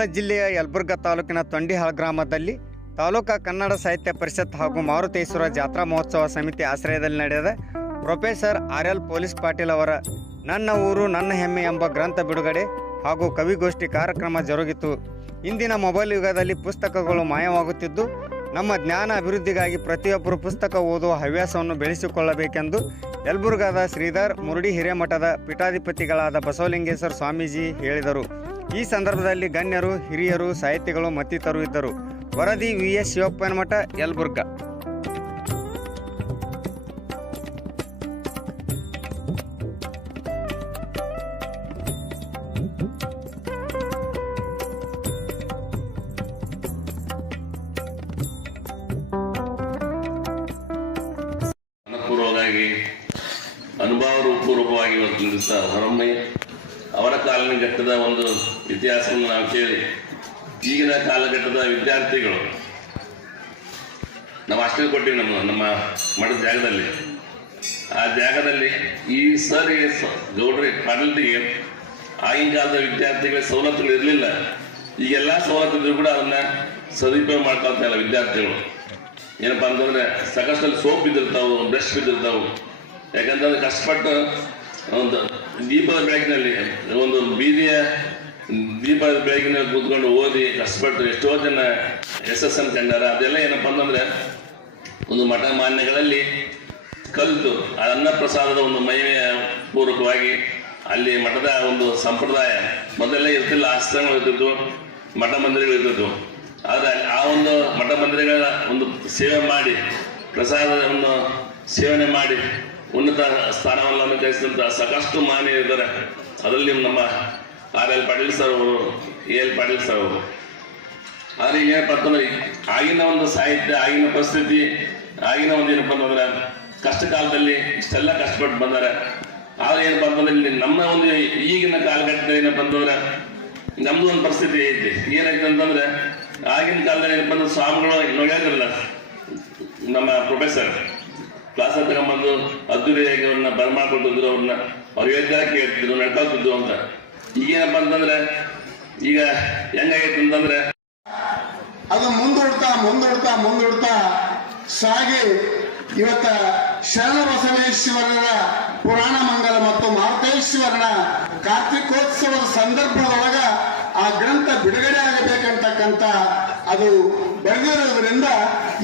ಧಾರವಾಡ ಜಿಲ್ಲೆಯ ಯಲಬುರ್ಗಾ ತಾಲೂಕಿನ ತೊಂಡಿಹಾಳ ಗ್ರಾಮದಲ್ಲಿ ತಾಲೂಕಾ ಕನ್ನಡ ಸಾಹಿತ್ಯ ಪರಿಷತ್ ಹಾಗೂ ಮಾರುತೇಶ್ವರ ಜಾತ್ರಾ ಮಹೋತ್ಸವ ಸಮಿತಿ ಆಶ್ರಯದಲ್ಲಿ ನಡೆದ ಪ್ರೊಫೆಸರ್ ಆರ್.ಎಲ್. ಪೊಲೀಸ್ ಪಾಟೀಲ್ ಅವರ ನನ್ನ ಊರು ನನ್ನ ಹೆಮ್ಮೆ ಎಂಬ ಗ್ರಂಥ ಬಿಡುಗಡೆ ಹಾಗೂ ಕವಿಗೋಷ್ಠಿ ಕಾರ್ಯಕ್ರಮ ಜರುಗಿತು. ಇಂದಿನ ಮೊಬೈಲ್ ಯುಗದಲ್ಲಿ ಪುಸ್ತಕಗಳು ಮಾಯವಾಗುತ್ತಿದ್ದು, ನಮ್ಮ ಜ್ಞಾನ ಅಭಿವೃದ್ಧಿಗಾಗಿ ಪ್ರತಿಯೊಬ್ಬರು ಪುಸ್ತಕ ಓದುವ ಹವ್ಯಾಸವನ್ನು ಬೆಳೆಸಿಕೊಳ್ಳಬೇಕೆಂದು ಯಲಬುರ್ಗಾದ ಶ್ರೀಧರ್ ಮುರುಡಿ ಹಿರೇಮಠದ ಪೀಠಾಧಿಪತಿಗಳಾದ ಬಸವಲಿಂಗೇಶ್ವರ ಸ್ವಾಮೀಜಿ ಹೇಳಿದರು. ಈ ಸಂದರ್ಭದಲ್ಲಿ ಗಣ್ಯರು, ಹಿರಿಯರು, ಸಾಹಿತಿಗಳು ಮತ್ತಿತರರು ಇದ್ದರು. ವರದಿ ವಿ.ಎಸ್. ಶಿವಪ್ಪನಮಠ, ಯಲಬುರ್ಗಾ. ಅನುಭವಪೂರ್ವಕವಾಗಿ ಇವತ್ತು ದಿವಸ ಹೊರೊಮ್ಮೆ ಅವರ ಕಾಲಿನ ಘಟ್ಟದ ಒಂದು ಇತಿಹಾಸವನ್ನು ನಾವು ಕೇಳಿ ಈಗಿನ ಕಾಲಘಟ್ಟದ ವಿದ್ಯಾರ್ಥಿಗಳು ನಾವು ಹಾಸ್ಟೆಲ್ ಕೊಟ್ಟಿವಿ ನಮ್ಮ ಮಠದ ಜಾಗದಲ್ಲಿ. ಆ ಜಾಗದಲ್ಲಿ ಈ ಸರ್ ಗೌಡ್ರಿ ಪಾಟೀಲ್ರಿಗೆ ಆಗಿನ ಕಾಲದ ವಿದ್ಯಾರ್ಥಿಗಳಿಗೆ ಸವಲತ್ತುಗಳು ಇರಲಿಲ್ಲ. ಈಗೆಲ್ಲ ಸವಲತ್ತಿದ್ರು ಕೂಡ ಅದನ್ನ ಸದುಪಯೋಗ ಮಾಡ್ಕೊಳ್ತಾ ಇಲ್ಲ ವಿದ್ಯಾರ್ಥಿಗಳು. ಏನಪ್ಪಾ ಅಂತಂದ್ರೆ ಸಾಕಷ್ಟು ಸೋಪ್ ಬಿದ್ದಿರ್ತಾವು, ಬ್ರಷ್ ಬಿದ್ದಿರ್ತಾವು. ಯಾಕಂತಂದ್ರೆ ಕಷ್ಟಪಟ್ಟು ಒಂದು ದೀಪದ ಬೆಳಕಿನಲ್ಲಿ, ಒಂದು ಬೀದಿಯ ದೀಪದ ಬೆಳಕಿನಲ್ಲಿ ಕೂತ್ಕೊಂಡು ಓದಿ ಕಷ್ಟಪಟ್ಟು ಎಷ್ಟೋ ಜನ ಯಶಸ್ಸನ್ನು ಕಂಡಾರ. ಅದೆಲ್ಲ ಏನಪ್ಪ ಅಂತಂದ್ರೆ ಒಂದು ಮಠ ಮಾನ್ಯಗಳಲ್ಲಿ ಕಲಿತು ಅನ್ನ ಪ್ರಸಾದದ ಒಂದು ಮಹಿಮೆಯ ಪೂರ್ವಕವಾಗಿ ಅಲ್ಲಿ ಮಠದ ಒಂದು ಸಂಪ್ರದಾಯ ಮೊದಲೆಲ್ಲ ಇರ್ತಿಲ್ಲ. ಆಶ್ರಮಗಳು ಇರ್ತಿದ್ವು, ಮಠ ಮಂದಿರಗಳು ಇರ್ತಿದ್ವು. ಆದರೆ ಆ ಒಂದು ಮಠ ಮಂದಿರಗಳ ಒಂದು ಸೇವೆ ಮಾಡಿ, ಪ್ರಸಾದವನ್ನು ಸೇವನೆ ಮಾಡಿ ಉನ್ನತ ಸ್ಥಾನವನ್ನು ಅನುಕರಿಸಿದಂಥ ಸಾಕಷ್ಟು ಮಾನ್ಯ ಇದ್ದಾರೆ. ಅದರಲ್ಲಿ ನಮ್ಮ ಆರ್.ಎಲ್. ಪಾಟೀಲ್ ಸರ್ ಅವರು, ಎ.ಎಲ್. ಪಾಟೀಲ್ ಸರ್ ಅವರು. ಆದರೆ ಏನಪ್ಪ ಅಂತಂದ್ರೆ ಆಗಿನ ಒಂದು ಸಾಹಿತ್ಯ, ಆಗಿನ ಪರಿಸ್ಥಿತಿ, ಆಗಿನ ಒಂದು ಏನಪ್ಪ ಅಂತಂದ್ರೆ ಕಷ್ಟ ಕಾಲದಲ್ಲಿ ಇಷ್ಟೆಲ್ಲ ಕಷ್ಟಪಟ್ಟು ಬಂದಾರೆ. ಆದ್ರೆ ಏನಪ್ಪ ಅಂತಂದ್ರೆ ಇಲ್ಲಿ ನಮ್ಮ ಒಂದು ಈಗಿನ ಕಾಲಘಟ್ಟದಲ್ಲಿ ಏನಪ್ಪ ಅಂತಂದ್ರೆ ನಮ್ದು ಒಂದು ಪರಿಸ್ಥಿತಿ ಐತಿ. ಏನಾಯ್ತು ಅಂತಂದ್ರೆ ಆಗಿನ ಕಾಲದಲ್ಲಿ ಏನಪ್ಪ ಅಂದ್ರೆ ಸ್ವಾಮಿಗಳು ನೋಡಿರಲಿಲ್ಲ. ನಮ್ಮ ಪ್ರೊಫೆಸರ್ ಕ್ಲಾಸ್ ತಗೊಂಡ್ಬಂದು ಅದ್ದೂರಿಯಾಗಿ ಅವ್ರನ್ನ ಬರ್ಮಾಡ್ಕೊಟ್ಟಿದ್ರು, ಅವ್ರ ವೇದ್ಯ ಕೇಳ್ತಿದ್ರು, ನಡ್ಕೊಳ್ತಿದ್ರು ಅಂತ. ಈಗೇನಪ್ಪ ಅಂತಂದ್ರೆ ಈಗ ಹೆಂಗಾಗೈತೆ ಅಂತಂದ್ರೆ ಅದು ಮುಂದೂಡ್ತಾ ಸಾಗಿ ಇವತ್ತ ಶರಣ ಬಸವೇಶ್ವರರ ಪುರಾಣ ಮಂಗಲ ಮತ್ತು ಮಾರುತೇಶ್ವರನ ಕಾರ್ತಿಕೋತ್ಸವದ ಸಂದರ್ಭದೊಳಗ ಆ ಗ್ರಂಥ ಬಿಡುಗಡೆ ಆಗಬೇಕಂತಕ್ಕಂಥ ಅದು ಬರೆದಿರೋದ್ರಿಂದ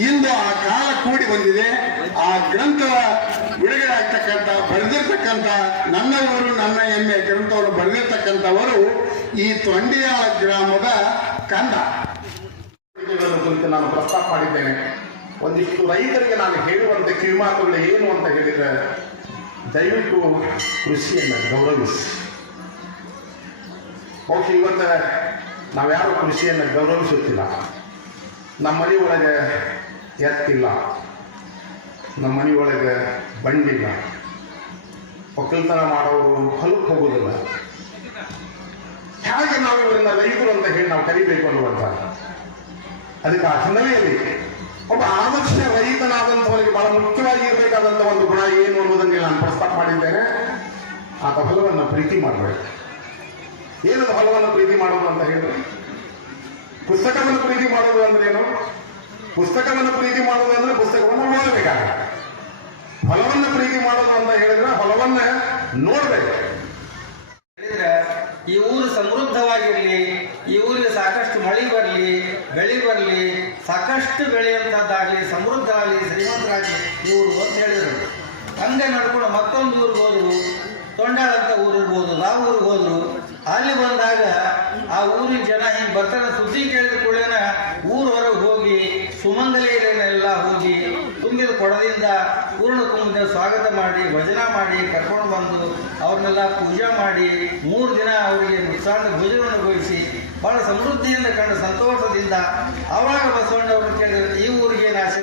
ಇಂದು ಆ ಕಾಲ ಕೂಡಿ ಬಂದಿದೆ. ಆ ಗ್ರಂಥ ಬಿಡುಗಡೆ ಆಗ್ತಕ್ಕಂಥ ಬರೆದಿರ್ತಕ್ಕಂಥ ನನ್ನ ಊರು ನನ್ನ ಹೆಮ್ಮೆ ಗ್ರಂಥವನ್ನು ಬರೆದಿರ್ತಕ್ಕಂಥವರು ಈ ತೊಂಡಿಯಾಳ ಗ್ರಾಮದ ಕಂದ ಕುರಿತು ನಾನು ಪ್ರಸ್ತಾಪ ಮಾಡಿದ್ದೇನೆ. ಒಂದಿಷ್ಟು ರೈತರಿಗೆ ನಾನು ಹೇಳುವಂತೆ ಕಿವಿಮಾತುಗಳು ಏನು ಅಂತ ಹೇಳಿದ್ರೆ, ದಯವಿಟ್ಟು ಕೃಷಿಯನ್ನು ಗೌರವಿಸಿ. ಓಕೆ, ಇವತ್ತು ನಾವ್ಯಾರು ಕೃಷಿಯನ್ನು ಗೌರವಿಸುತ್ತಿಲ್ಲ. ನಮ್ಮ ಮನೆ ಒಳಗೆ ಎತ್ತಿಲ್ಲ, ನಮ್ಮ ಮನೆ ಒಳಗೆ ಬಂಡಿಲ್ಲ, ಒಕ್ಕಲ್ತನ ಮಾಡೋರು ಹೊಲಕ್ಕೆ ಹೋಗೋದಿಲ್ಲ. ಹೇಗೆ ನಾವು ಇವರನ್ನ ರೈತರು ಅಂತ ಹೇಳಿ ನಾವು ಕರಿಬೇಕು ಅನ್ನುವಂಥ ಅದಕ್ಕೆ ಆ ಹಿನ್ನೆಲೆಯಲ್ಲಿ ಒಬ್ಬ ಆದರ್ಶ ರೈತನಾದಂಥವರಿಗೆ ಬಹಳ ಮುಖ್ಯವಾಗಿ ಇರಬೇಕಾದಂಥ ಒಂದು ಗುಣ ಏನು ಅನ್ನೋದನ್ನು ನಾನು ಪ್ರಸ್ತಾಪ ಮಾಡಿದ್ದೇನೆ. ಆತ ಹೊಲವನ್ನು ಪ್ರೀತಿ ಮಾಡಬೇಕು. ಏನದು ಹೊಲವನ್ನು ಪ್ರೀತಿ ಮಾಡೋದು ಅಂತ ಹೇಳಿದ್ರೆ, ಪುಸ್ತಕವನ್ನು ಪ್ರೀತಿ ಮಾಡೋದು ಅಂದ್ರೇನು? ಪುಸ್ತಕವನ್ನು ಪ್ರೀತಿ ಮಾಡೋದು ಅಂದ್ರೆ ಪುಸ್ತಕವನ್ನು ಓದಬೇಕಾಗುತ್ತೆ. ಹೊಲವನ್ನು ಪ್ರೀತಿ ಮಾಡೋದು ಅಂತ ಹೇಳಿದ್ರೆ ಹೊಲವನ್ನ ನೋಡ್ಬೇಕು. ಈ ಊರು ಸಮೃದ್ಧವಾಗಿರಲಿ, ಈ ಊರಿಗೆ ಸಾಕಷ್ಟು ಮಳೆ ಬರಲಿ, ಬೆಳೆ ಬರಲಿ, ಸಾಕಷ್ಟು ಬೆಳೆಯುವಂಥದ್ದಾಗಲಿ, ಸಮೃದ್ಧ ಆಗಲಿ, ಶ್ರೀಮಂತರಾಗಲಿ ಈ ಊರು ಅಂತ ಹೇಳಿದರು. ಹಂಗೆ ನಡ್ಕೊಂಡು ಮತ್ತೊಂದು ಊರಿಗೆ ಹೋದ್ರು, ತೊಂಡಾಳ ಅಂತ ಊರು ಇರ್ಬೋದು, ನಾವು ಊರಿಗೆ ಹೋದ್ರು. ಅಲ್ಲಿ ಬಂದಾಗ ಆ ಊರಿನ ಜನ ಹಿಂಗೆ ಬರ್ತಾನೆ ಸುದ್ದಿ ಕೇಳಿದ ಕೂಡಲೇನ ಊರ ಹೊರಗೆ ಹೋಗಿ ಸುಮಂಗಲಿಯರೆಲ್ಲ ಹೋಗಿ ತುಂಬಿದ ಕೊಡದಿಂದ ಪೂರ್ಣ ಕುಂಭದ ಸ್ವಾಗತ ಮಾಡಿ, ಭಜನಾ ಮಾಡಿ ಕರ್ಕೊಂಡು ಬಂದು ಅವ್ರನ್ನೆಲ್ಲ ಪೂಜೆ ಮಾಡಿ 3 ದಿನ ಅವರಿಗೆ ಉತ್ಸಾಹದ ಭೋಜನವನ್ನು ಘೋಷಿಸಿ ಬಹಳ ಸಮೃದ್ಧಿಯಿಂದ ಕಂಡು ಸಂತೋಷದಿಂದ ಆವಾಗ ಬಸವಣ್ಣವರು ಕೇಳಿದ್ರೆ ಈ ಊರಿಗೆ